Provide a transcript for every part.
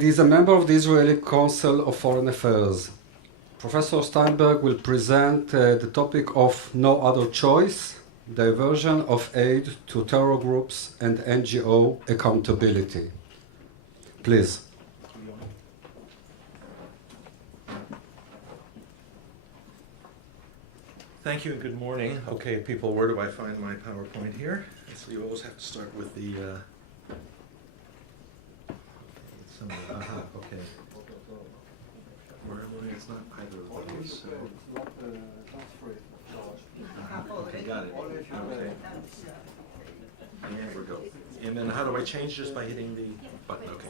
He is a member of the Israeli Council of Foreign Affairs. Professor Steinberg will present the topic of no other choice, diversion of aid to terror groups and NGO accountability. Please. Thank you and good morning. Okay, people, where do I find my PowerPoint here? So you always have to start with the okay. Where am I? It's not either of those. Okay, got it. Okay. There we go. And then how do I change just by hitting the button? Okay.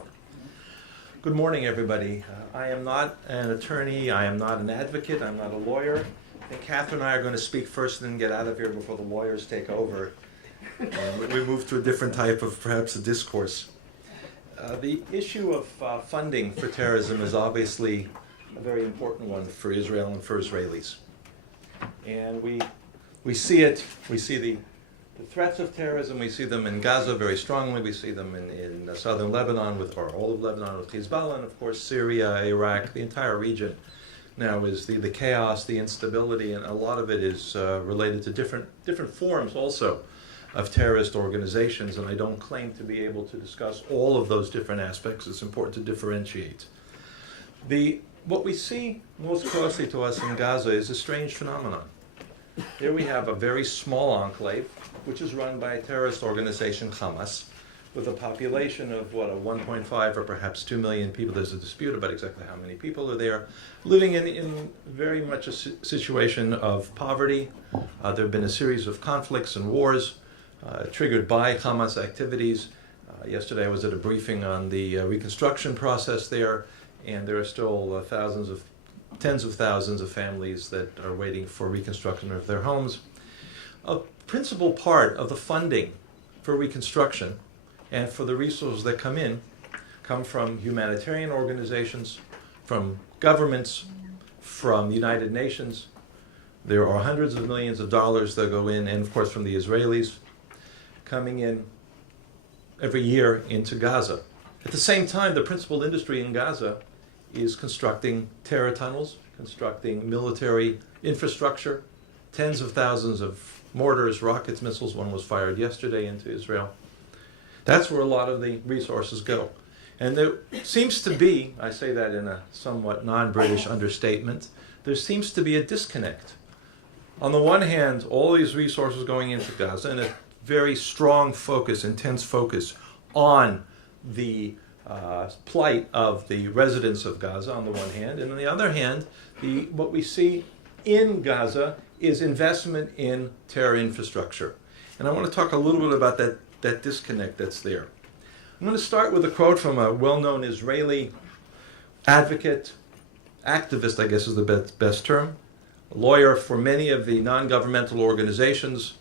Good morning, everybody. I am not an attorney. I am not an advocate. I'm not a lawyer. And Catherine and I are going to speak first and then get out of here before the lawyers take over. We move to a different type of, perhaps, a discourse. The issue of funding for terrorism is obviously a very important one for Israel and for Israelis. And we see it, we see the threats of terrorism, we see them in Gaza very strongly, we see them in southern Lebanon, or all of Lebanon with Hezbollah, and of course Syria, Iraq, the entire region now is the chaos, the instability, and a lot of it is related to different forms also of terrorist organizations, and I don't claim to be able to discuss all of those different aspects. It's important to differentiate. What we see most closely to us in Gaza is a strange phenomenon. Here we have a very small enclave, which is run by a terrorist organization, Hamas, with a population of, 1.5 or perhaps 2 million people. There's a dispute about exactly how many people are there, living in very much a situation of poverty. There have been a series of conflicts and wars triggered by Hamas activities. Yesterday I was at a briefing on the reconstruction process there, and there are still tens of thousands of families that are waiting for reconstruction of their homes. A principal part of the funding for reconstruction and for the resources that come from humanitarian organizations, from governments, from the United Nations. There are hundreds of millions of dollars that go in, and of course from the Israelis, coming in every year into Gaza. At the same time, the principal industry in Gaza is constructing terror tunnels, constructing military infrastructure, tens of thousands of mortars, rockets, missiles. One was fired yesterday into Israel. That's where a lot of the resources go. And there seems to be, I say that in a somewhat non-British understatement, there seems to be a disconnect. On the one hand, all these resources going into Gaza and a very strong focus, intense focus on the plight of the residents of Gaza on the one hand, and on the other hand, what we see in Gaza is investment in terror infrastructure. And I want to talk a little bit about that disconnect that's there. I'm going to start with a quote from a well-known Israeli advocate, activist I guess is the best term, a lawyer for many of the non-governmental organizations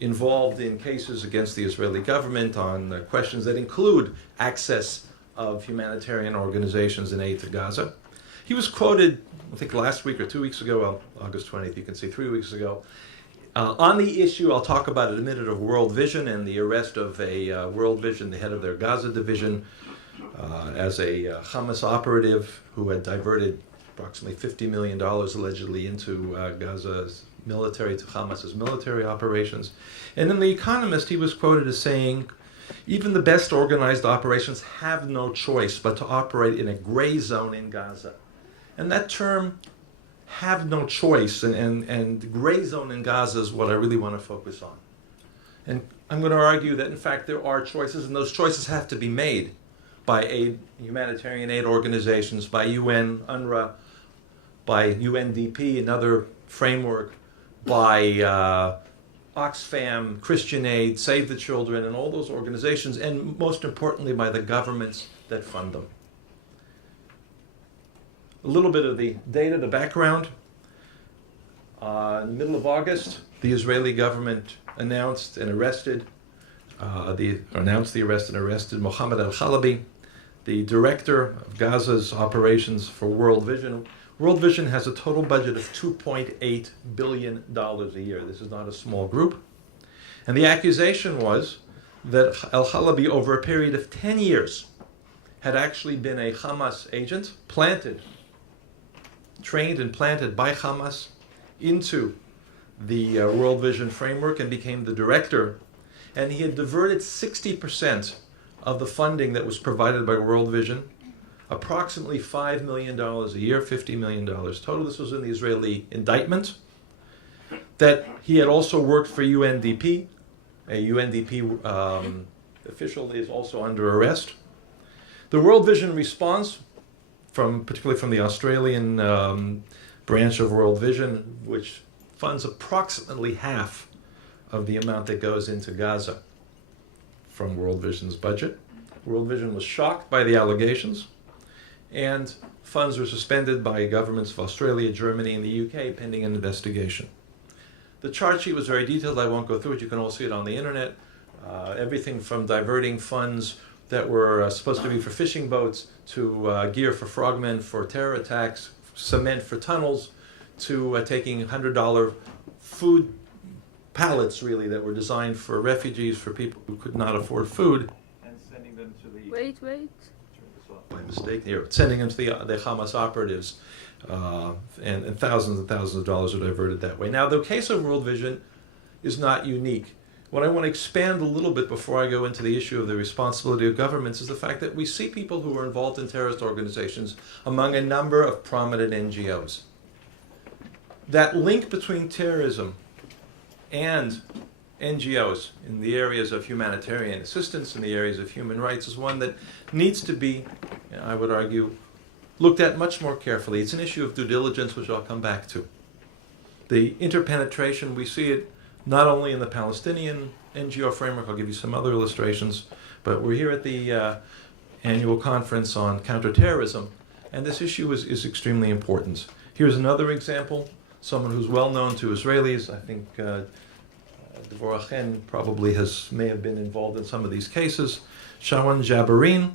involved in cases against the Israeli government on questions that include access of humanitarian organizations and aid to Gaza. He was quoted, I think last week or 2 weeks ago, well, August 20th, you can see 3 weeks ago, on the issue, I'll talk about it in a minute, of World Vision and the arrest of a World Vision, the head of their Gaza division, as a Hamas operative who had diverted approximately $50 million allegedly into Gaza's military, to Hamas's military operations. And in The Economist, he was quoted as saying, even the best organized operations have no choice but to operate in a gray zone in Gaza. And that term, have no choice, and gray zone in Gaza is what I really want to focus on. And I'm going to argue that, in fact, there are choices, and those choices have to be made by humanitarian aid organizations, by UN, UNRWA, by UNDP, another framework, by Oxfam, Christian Aid, Save the Children, and all those organizations, and most importantly by the governments that fund them. A little bit of the data, the background. In the middle of August, the Israeli government announced the arrest and arrested Mohammed al-Halabi, the director of Gaza's operations for World Vision. World Vision has a total budget of $2.8 billion a year. This is not a small group. And the accusation was that al-Halabi, over a period of 10 years, had actually been a Hamas agent, trained and planted by Hamas into the World Vision framework and became the director. And he had diverted 60% of the funding that was provided by World Vision, approximately $5 million a year, $50 million total. This was in the Israeli indictment. That he had also worked for UNDP. A UNDP official is also under arrest. The World Vision response, particularly from the Australian branch of World Vision, which funds approximately half of the amount that goes into Gaza from World Vision's budget. World Vision was shocked by the allegations, and funds were suspended by governments of Australia, Germany, and the UK pending an investigation. The chart sheet was very detailed. I won't go through it. You can all see it on the internet. Everything from diverting funds that were supposed to be for fishing boats to gear for frogmen for terror attacks, cement for tunnels, to taking $100 food pallets, really, that were designed for refugees, for people who could not afford food, and sending them to the... Wait. Turn this off by mistake here. Sending them to the Hamas operatives, and thousands of dollars are diverted that way. Now, the case of World Vision is not unique. What I want to expand a little bit before I go into the issue of the responsibility of governments is the fact that we see people who are involved in terrorist organizations among a number of prominent NGOs. That link between terrorism and NGOs in the areas of humanitarian assistance, in the areas of human rights, is one that needs to be, I would argue, looked at much more carefully. It's an issue of due diligence, which I'll come back to. The interpenetration, we see it not only in the Palestinian NGO framework, I'll give you some other illustrations, but we're here at the annual conference on counter-terrorism, and this issue is extremely important. Here's another example, someone who's well known to Israelis. I think Devorah Chen probably may have been involved in some of these cases. Shawan Jabarin,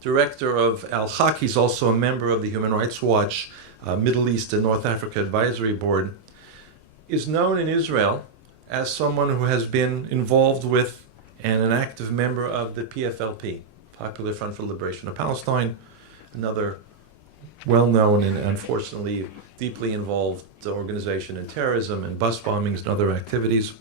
director of Al-Haq, he's also a member of the Human Rights Watch Middle East and North Africa Advisory Board, is known in Israel as someone who has been involved with and an active member of the PFLP, Popular Front for the Liberation of Palestine, another well-known and unfortunately deeply involved organization in terrorism and bus bombings and other activities.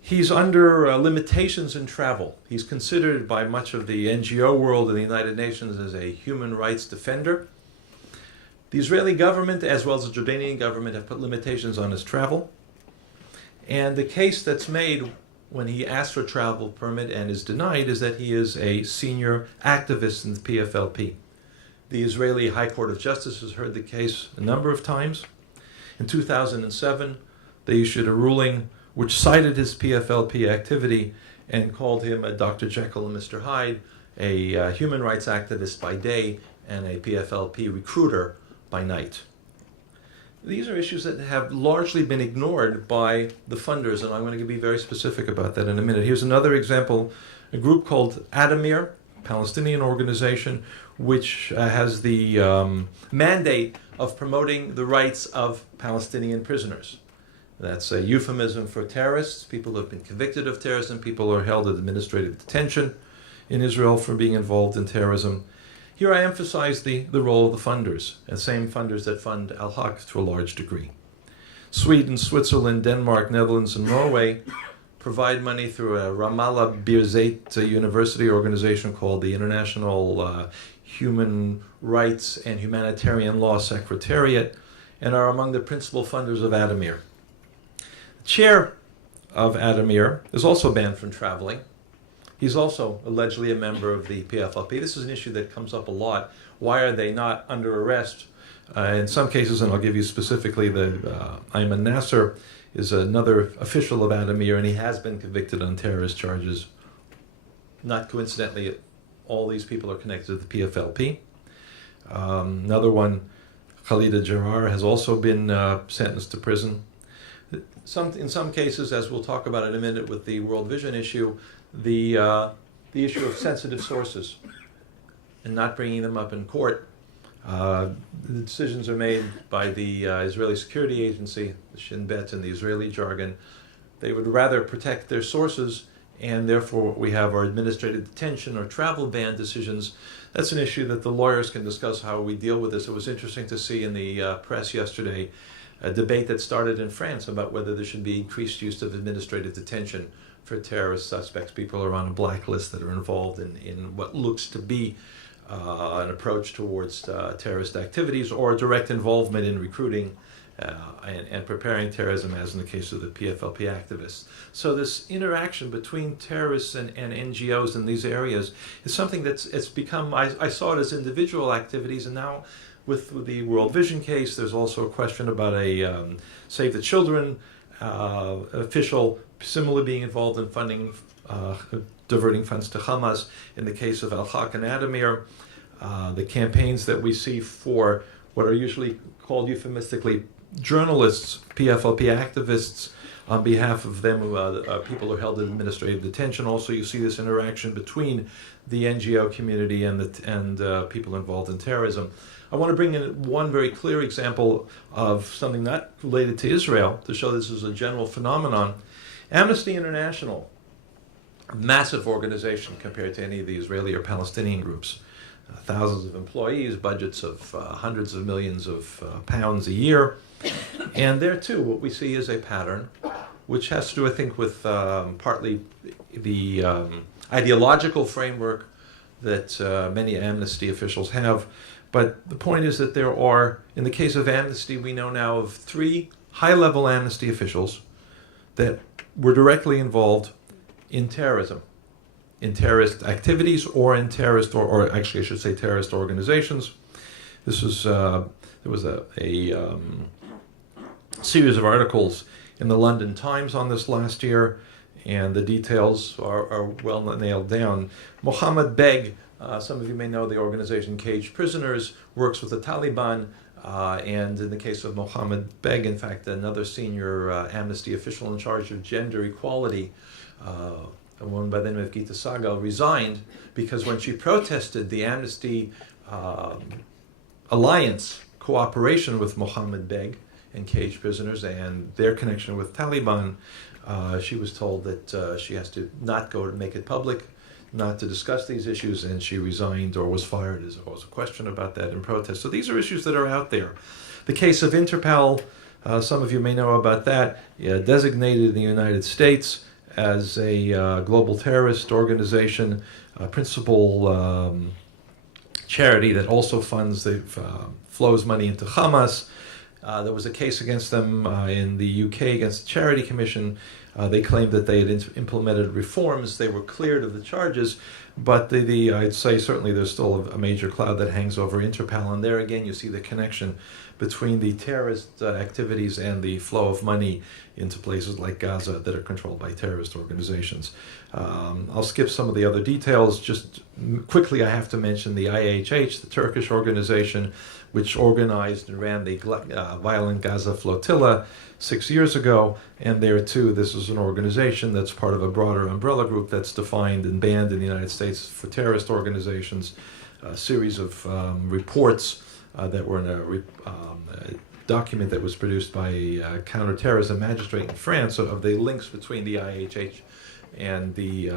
He's under limitations in travel. He's considered by much of the NGO world in the United Nations as a human rights defender. The Israeli government, as well as the Jordanian government, have put limitations on his travel. And the case that's made when he asks for a travel permit and is denied is that he is a senior activist in the PFLP. The Israeli High Court of Justice has heard the case a number of times. In 2007, they issued a ruling which cited his PFLP activity and called him a Dr. Jekyll and Mr. Hyde, a human rights activist by day and a PFLP recruiter by night. These are issues that have largely been ignored by the funders, and I'm going to be very specific about that in a minute. Here's another example, a group called Adamir, Palestinian organization, which has the mandate of promoting the rights of Palestinian prisoners. That's a euphemism for terrorists, people who have been convicted of terrorism, people who are held in administrative detention in Israel for being involved in terrorism. Here I emphasize the role of the funders, the same funders that fund Al-Haq to a large degree. Sweden, Switzerland, Denmark, Netherlands, and Norway provide money through a Ramallah Birzeit University organization called the International Human Rights and Humanitarian Law Secretariat, and are among the principal funders of Adamir. The chair of Adamir is also banned from traveling. He's also allegedly a member of the PFLP. This is an issue that comes up a lot. Why are they not under arrest? In some cases, and I'll give you specifically, Ayman Nasser is another official of Adamir, and he has been convicted on terrorist charges. Not coincidentally, all these people are connected to the PFLP. Another one, Khalida Jarrar, has also been sentenced to prison. In some cases, as we'll talk about in a minute with the World Vision issue, the issue of sensitive sources and not bringing them up in court. The decisions are made by the Israeli Security Agency, the Shin Bet in the Israeli jargon. They would rather protect their sources and therefore we have our administrative detention or travel ban decisions. That's an issue that the lawyers can discuss how we deal with this. It was interesting to see in the press yesterday a debate that started in France about whether there should be increased use of administrative detention for terrorist suspects. People are on a blacklist that are involved in what looks to be an approach towards terrorist activities or direct involvement in recruiting and preparing terrorism, as in the case of the PFLP activists. So this interaction between terrorists and NGOs in these areas is something it's become, I saw it as individual activities, and now with the World Vision case, there's also a question about a Save the Children official similarly being involved in funding, diverting funds to Hamas. In the case of Al-Haq and Adamir, the campaigns that we see for what are usually called euphemistically journalists, PFLP activists, on behalf of them, people who are held in administrative detention. Also, you see this interaction between the NGO community and people involved in terrorism. I want to bring in one very clear example of something not related to Israel to show this is a general phenomenon. Amnesty International, a massive organization compared to any of the Israeli or Palestinian groups. Thousands of employees, budgets of hundreds of millions of pounds a year. And there too, what we see is a pattern, which has to do, I think, with partly the ideological framework that many Amnesty officials have. But the point is that there are, in the case of Amnesty, we know now of 3 high-level Amnesty officials that were directly involved in terrorism, in terrorist activities, or in terrorist, or actually I should say terrorist organizations. This was, there was a series of articles in the London Times on this last year, and the details are well nailed down. Mohammed Beg, some of you may know the organization Caged Prisoners, works with the Taliban, and in the case of Mohammed Beg, in fact, another senior Amnesty official in charge of gender equality, a woman by the name of Gita Sagal, resigned because when she protested the Amnesty alliance cooperation with Mohammed Beg and Caged Prisoners and their connection with Taliban, she was told that she has to not go to make it public, not to discuss these issues, and she resigned or was fired. There was a question about that in protest. So these are issues that are out there. The case of Interpol, some of you may know about that, designated in the United States as a global terrorist organization, principal charity that also funds, flows money into Hamas. There was a case against them in the UK against the Charity Commission. They claimed that they had implemented reforms. They were cleared of the charges, but I'd say certainly there's still a major cloud that hangs over Interpol. And there again, you see the connection between the terrorist activities and the flow of money into places like Gaza that are controlled by terrorist organizations. I'll skip some of the other details. Just quickly, I have to mention the IHH, the Turkish organization, which organized and ran the violent Gaza flotilla 6 years ago. And there too, this is an organization that's part of a broader umbrella group that's defined and banned in the United States for terrorist organizations. A series of reports that were in a document that was produced by a Counter-Terrorism magistrate in France of the links between the IHH and the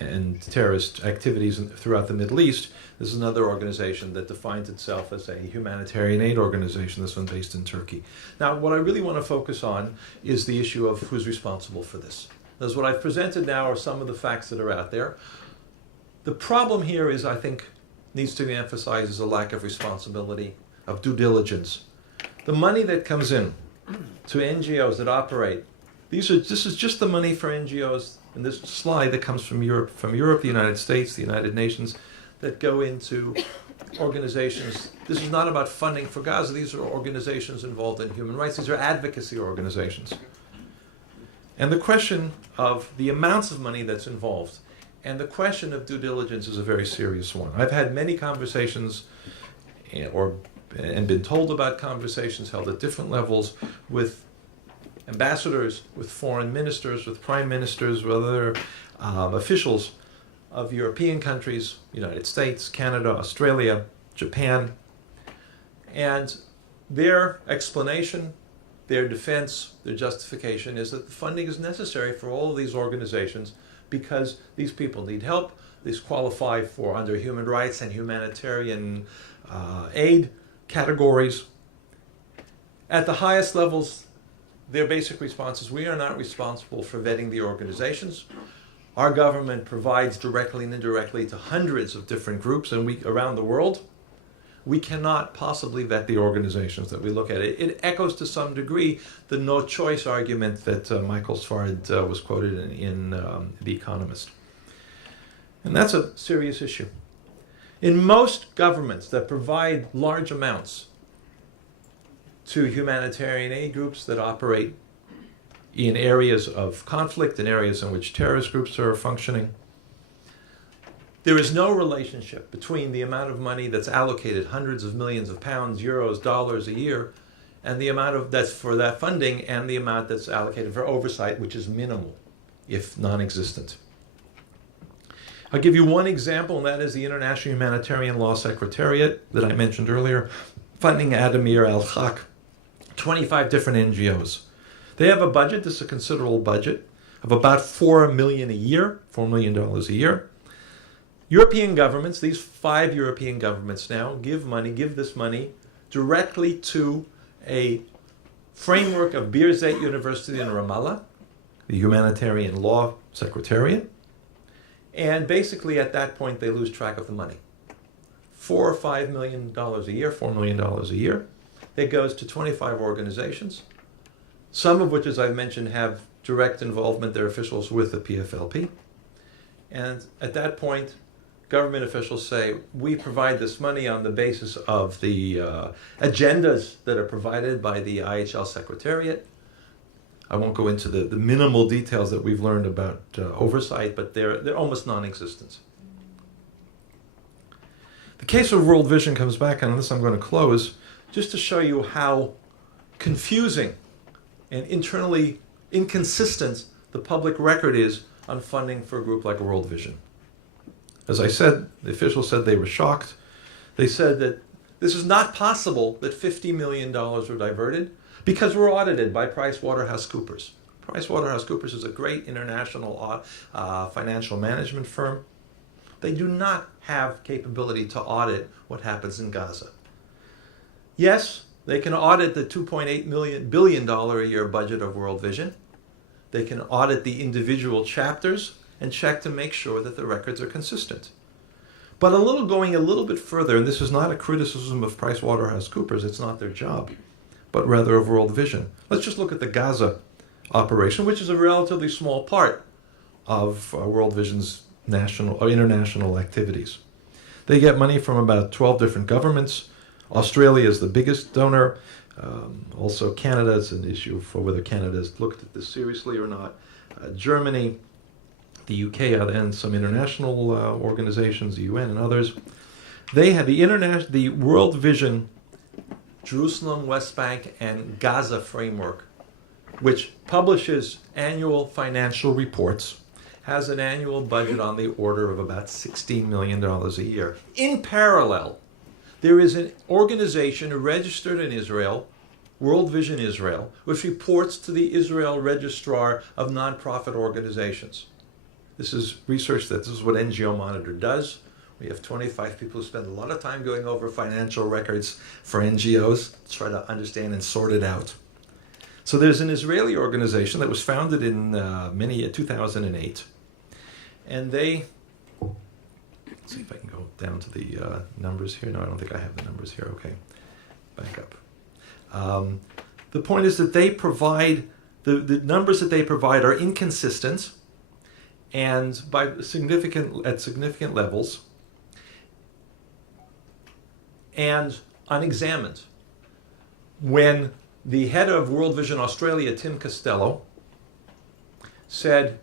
and terrorist activities throughout the Middle East. This is another organization that defines itself as a humanitarian aid organization, this one based in Turkey. Now, what I really want to focus on is the issue of who's responsible for this. Because what I've presented now are some of the facts that are out there. The problem here is, I think, needs to be emphasized is a lack of responsibility, of due diligence. The money that comes in to NGOs that operate, this is just the money for NGOs in this slide that comes from Europe, the United States, the United Nations, that go into organizations. This is not about funding for Gaza. These are organizations involved in human rights. These are advocacy organizations. And the question of the amounts of money that's involved and the question of due diligence is a very serious one. I've had many conversations and been told about conversations held at different levels with ambassadors, with foreign ministers, with prime ministers, with other officials of European countries, United States, Canada, Australia, Japan. And their explanation, their defense, their justification is that the funding is necessary for all of these organizations because these people need help. These qualify for under human rights and humanitarian aid categories. At the highest levels, their basic response is we are not responsible for vetting the organizations. Our government provides directly and indirectly to hundreds of different groups and around the world. We cannot possibly vet the organizations that we look at. It echoes to some degree the no choice argument that Michael Svard was quoted in The Economist. And that's a serious issue. In most governments that provide large amounts to humanitarian aid groups that operate in areas of conflict, in areas in which terrorist groups are functioning, there is no relationship between the amount of money that's allocated, hundreds of millions of pounds, euros, dollars a year, and the amount of that's for that funding and the amount that's allocated for oversight, which is minimal, if non-existent. I'll give you one example, and that is the International Humanitarian Law Secretariat that I mentioned earlier, funding Ademir al-Haq, 25 different NGOs. They have a budget, this is a considerable budget, of about $4 million a year, $4 million a year. European governments, these 5 European governments now, give this money directly to a framework of Birzeit University in Ramallah, the Humanitarian Law Secretariat, and basically at that point they lose track of the money. $4 or $5 million a year, $4 million a year. It goes to 25 organizations, some of which, as I've mentioned, have direct involvement, their officials, with the PFLP. And at that point, government officials say, we provide this money on the basis of the agendas that are provided by the IHL Secretariat. I won't go into the minimal details that we've learned about oversight, but they're almost non-existent. The case of World Vision comes back, and on this I'm going to close, just to show you how confusing and internally inconsistent the public record is on funding for a group like World Vision. As I said, the officials said they were shocked. They said that this is not possible that $50 million were diverted because we're audited by PricewaterhouseCoopers. PricewaterhouseCoopers is a great international financial management firm. They do not have capability to audit what happens in Gaza. Yes, they can audit the $2.8 billion a year budget of World Vision. They can audit the individual chapters and check to make sure that the records are consistent. But going a little bit further, and this is not a criticism of PricewaterhouseCoopers, it's not their job, but rather of World Vision. Let's just look at the Gaza operation, which is a relatively small part of World Vision's national or international activities. They get money from about 12 different governments. Australia is the biggest donor. Also Canada, it's an issue for whether Canada has looked at this seriously or not. Germany, the UK, and some international organizations, the UN and others. They had the World Vision Jerusalem, West Bank, and Gaza framework, which publishes annual financial reports, has an annual budget on the order of about $16 million a year. In parallel, there is an organization registered in Israel, World Vision Israel, which reports to the Israel Registrar of Nonprofit Organizations. This is research this is what NGO Monitor does. We have 25 people who spend a lot of time going over financial records for NGOs to try to understand and sort it out. So there's an Israeli organization that was founded in 2008, and they, let's see if I can go down to the numbers here. No, I don't think I have the numbers here. Okay, back up. The point is that they provide, the numbers that they provide are inconsistent and at significant levels, and unexamined. When the head of World Vision Australia, Tim Costello, said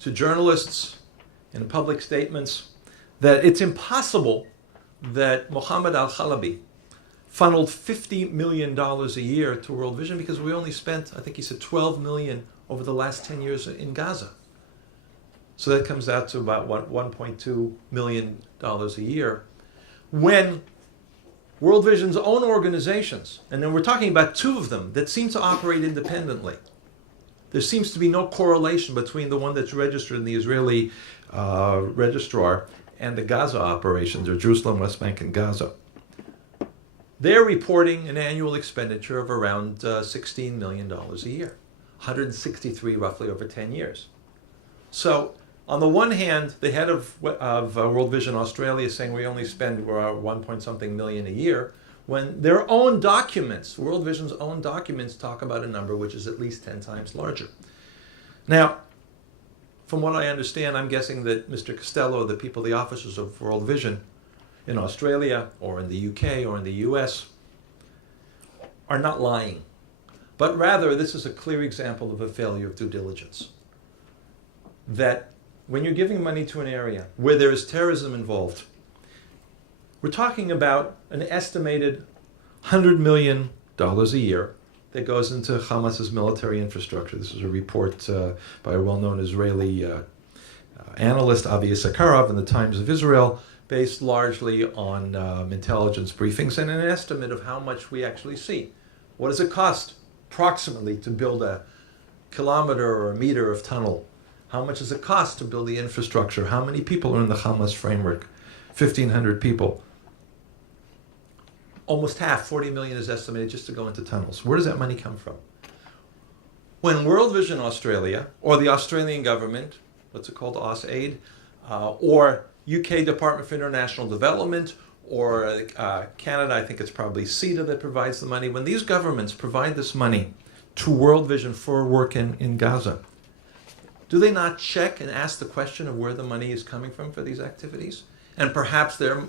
to journalists in public statements that it's impossible that Mohammed al-Khalabi funneled $50 million a year to World Vision because we only spent, I think he said, $12 million over the last 10 years in Gaza. So that comes out to about $1.2 million a year. When World Vision's own organizations, and then we're talking about two of them that seem to operate independently. There seems to be no correlation between the one that's registered in the Israeli registrar and the Gaza operations, or Jerusalem, West Bank, and Gaza. They're reporting an annual expenditure of around $16 million a year, 163 roughly over 10 years. So on the one hand, the head of World Vision Australia is saying we only spend 1 point something million a year, when their own documents, World Vision's own documents, talk about a number which is at least 10 times larger. Now, from what I understand, I'm guessing that Mr. Costello, the people, the officers of World Vision in Australia or in the UK or in the US are not lying, but rather this is a clear example of a failure of due diligence. That when you're giving money to an area where there is terrorism involved, we're talking about an estimated $100 million a year that goes into Hamas's military infrastructure. This is a report by a well-known Israeli analyst, Avi Sakharov, in the Times of Israel, based largely on intelligence briefings and an estimate of how much we actually see. What does it cost, approximately, to build a kilometer or a meter of tunnel? How much does it cost to build the infrastructure? How many people are in the Hamas framework? 1,500 people. Almost half, 40 million, is estimated just to go into tunnels. Where does that money come from? When World Vision Australia, or the Australian government, what's it called, AusAid, or UK Department for International Development, or Canada, I think it's probably CETA that provides the money, when these governments provide this money to World Vision for work in Gaza, do they not check and ask the question of where the money is coming from for these activities? And perhaps their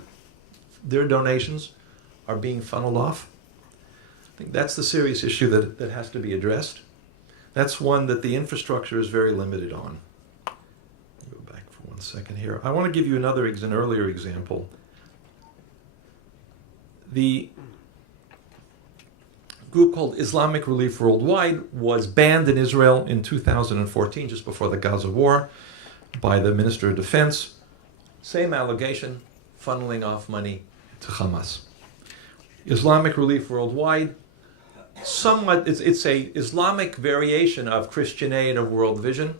donations are being funneled off? I think that's the serious issue that has to be addressed. That's one that the infrastructure is very limited on. Go back for 1 second here. I want to give you an earlier example. The group called Islamic Relief Worldwide was banned in Israel in 2014, just before the Gaza war, by the Minister of Defense. Same allegation, funneling off money to Hamas. Islamic Relief Worldwide, somewhat, it's a Islamic variation of Christian Aid of World Vision,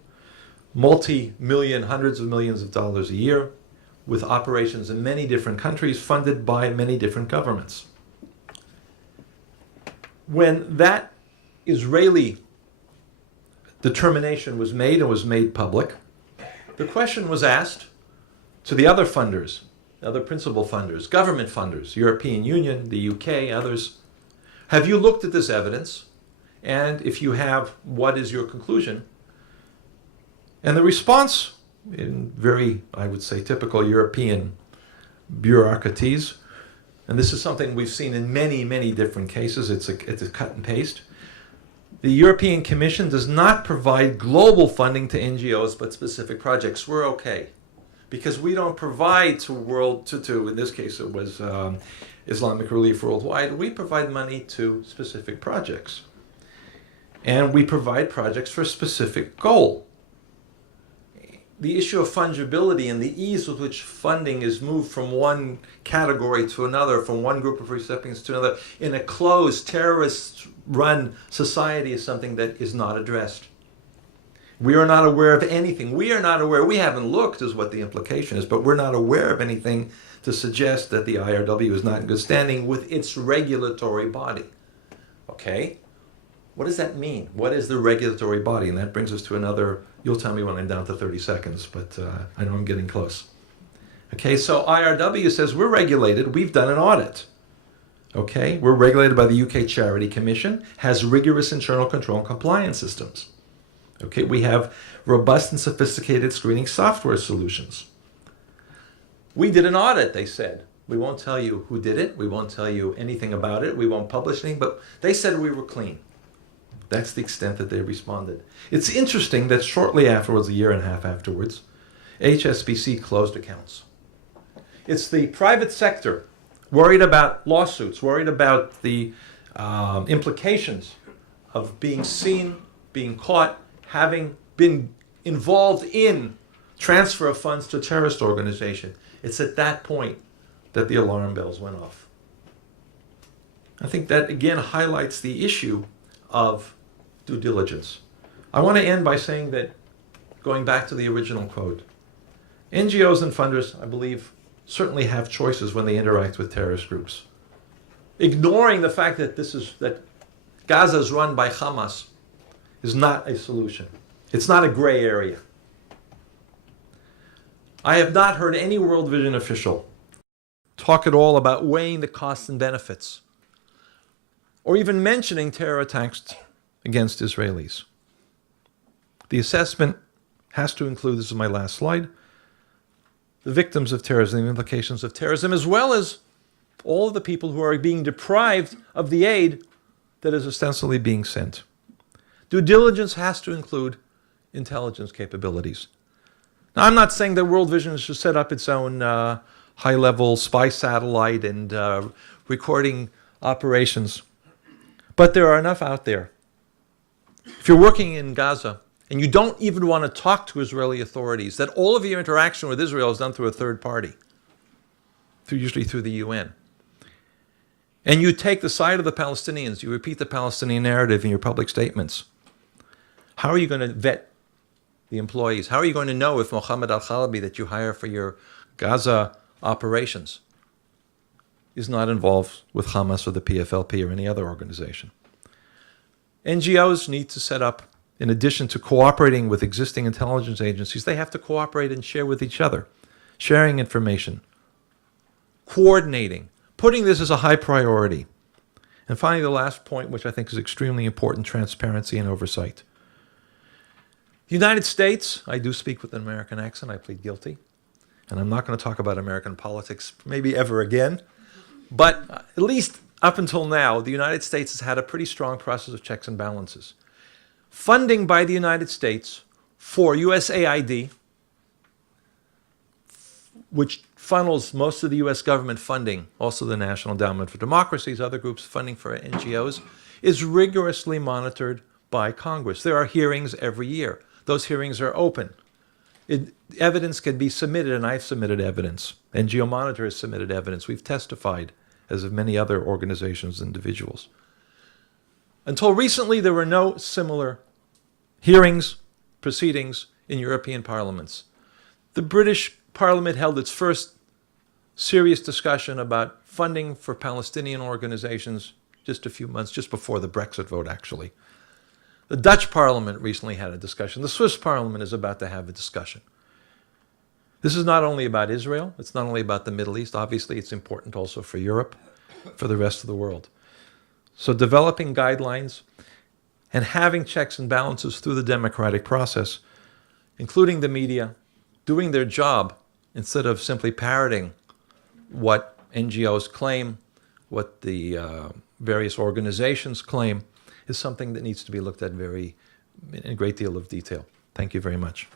multi-million, hundreds of millions of dollars a year, with operations in many different countries, funded by many different governments. When that Israeli determination was made and was made public, the question was asked to the other funders, other principal funders, government funders, European Union, the UK, others, have you looked at this evidence? And if you have, what is your conclusion? And the response, in very, I would say, typical European bureaucraties, and this is something we've seen in many, many different cases, it's a cut and paste. The European Commission does not provide global funding to NGOs, but specific projects. We're okay, because we don't provide to in this case it was Islamic Relief Worldwide, we provide money to specific projects. And we provide projects for a specific goal. The issue of fungibility and the ease with which funding is moved from one category to another, from one group of recipients to another, in a closed, terrorist-run society is something that is not addressed. We are not aware of anything. We haven't looked is what the implication is, but we're not aware of anything to suggest that the IRW is not in good standing with its regulatory body. Okay? What does that mean? What is the regulatory body? And that brings us to another, you'll tell me when I'm down to 30 seconds, but I know I'm getting close. Okay, so IRW says we're regulated, we've done an audit. Okay, we're regulated by the UK Charity Commission, has rigorous internal control and compliance systems. Okay, we have robust and sophisticated screening software solutions. We did an audit, they said. We won't tell you who did it, we won't tell you anything about it, we won't publish anything, but they said we were clean. That's the extent that they responded. It's interesting that shortly afterwards, a year and a half afterwards, HSBC closed accounts. It's the private sector worried about lawsuits, worried about the implications of being seen, being caught, having been involved in transfer of funds to a terrorist organization. It's at that point that the alarm bells went off. I think that again highlights the issue of due diligence. I want to end by saying that, going back to the original quote, NGOs and funders, I believe, certainly have choices when they interact with terrorist groups. Ignoring the fact that Gaza is run by Hamas is not a solution. It's not a gray area. I have not heard any World Vision official talk at all about weighing the costs and benefits, or even mentioning terror attacks against Israelis. The assessment has to include, this is my last slide, the victims of terrorism, the implications of terrorism, as well as all of the people who are being deprived of the aid that is ostensibly being sent. Due diligence has to include intelligence capabilities. Now, I'm not saying that World Vision should set up its own high-level spy satellite and recording operations, but there are enough out there. If you're working in Gaza and you don't even want to talk to Israeli authorities, that all of your interaction with Israel is done through a third party, usually through the UN, and you take the side of the Palestinians, you repeat the Palestinian narrative in your public statements, how are you going to vet the employees? How are you going to know if Mohammed al-Khalabi that you hire for your Gaza operations is not involved with Hamas or the PFLP or any other organization? NGOs need to set up, in addition to cooperating with existing intelligence agencies, they have to cooperate and share with each other, sharing information, coordinating, putting this as a high priority. And finally, the last point, which I think is extremely important, transparency and oversight. The United States, I do speak with an American accent, I plead guilty, and I'm not going to talk about American politics maybe ever again, but at least up until now, the United States has had a pretty strong process of checks and balances. Funding by the United States for USAID, which funnels most of the US government funding, also the National Endowment for Democracy, other groups funding for NGOs, is rigorously monitored by Congress. There are hearings every year. Those hearings are open. Evidence can be submitted, and I've submitted evidence. NGO Monitor has submitted evidence. We've testified, as have many other organizations and individuals. Until recently, there were no similar hearings, proceedings in European parliaments. The British Parliament held its first serious discussion about funding for Palestinian organizations just a few months, just before the Brexit vote, actually. The Dutch Parliament recently had a discussion. The Swiss Parliament is about to have a discussion. This is not only about Israel. It's not only about the Middle East. Obviously, it's important also for Europe, for the rest of the world. So developing guidelines and having checks and balances through the democratic process, including the media, doing their job instead of simply parroting what NGOs claim, what the various organizations claim, is something that needs to be looked at in a great deal of detail. Thank you very much.